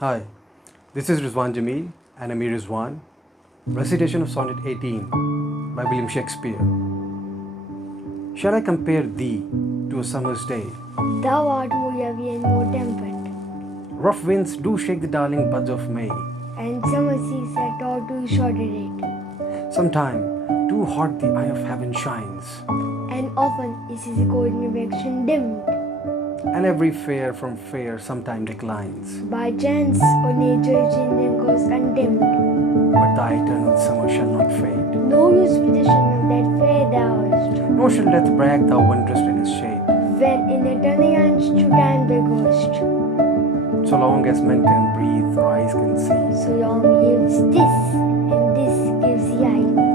Hi, this is Rizwan Jamil and Ameer Rizwan. Recitation of Sonnet 18 by William Shakespeare. Shall I compare thee to a summer's day? Thou art more heavy and more tempered, Rough winds do shake the darling buds of May. and summer seas are taught to shorted Sometime too hot the eye of heaven shines, and often is his golden reflection dimmed and every fair from fair sometime declines. by chance or nature's changing goes undimmed. But thy eternal summer shall not fade, No use possession of that fair thou hast, nor shall death brag thou wanderest in his shade. when in eternal hands to time the ghost. So long as men can breathe or eyes can see, So long gives this, and this gives the eye.